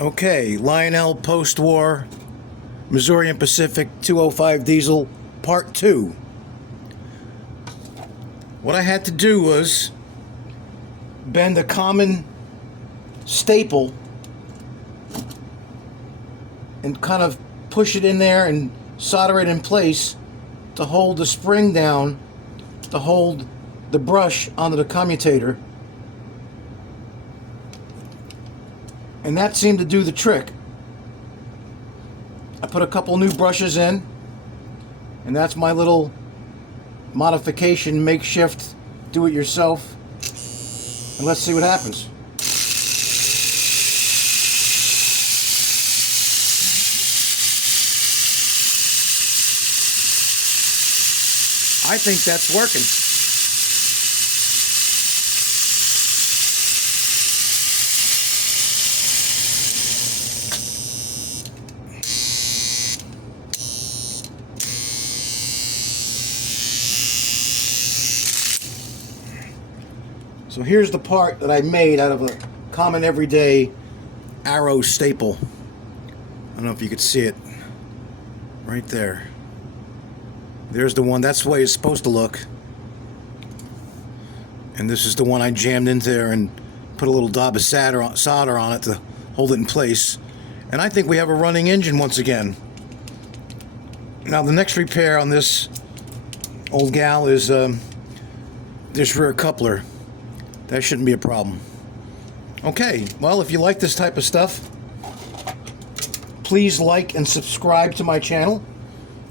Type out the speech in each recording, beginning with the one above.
Okay, Lionel post-war Missouri and Pacific 205 diesel part 2. What I had to do was bend a common staple and kind of push it in there and solder it in place to hold the spring down, to hold the brush onto the commutator. And that seemed to do the trick. I put a couple new brushes in, and that's my little modification, makeshift, do-it-yourself. And let's see what happens. I think that's working. So here's the part that I made out of a common everyday arrow staple. I don't know if you could see it. Right there. There's the one. That's the way it's supposed to look. And this is the one I jammed into there and put a little dab of solder on it to hold it in place. And I think we have a running engine once again. Now the next repair on this old gal is this rear coupler. That shouldn't be a problem. Okay, well, if you like this type of stuff, please like and subscribe to my channel,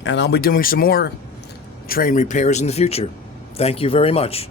and I'll be doing some more train repairs in the future. Thank you very much.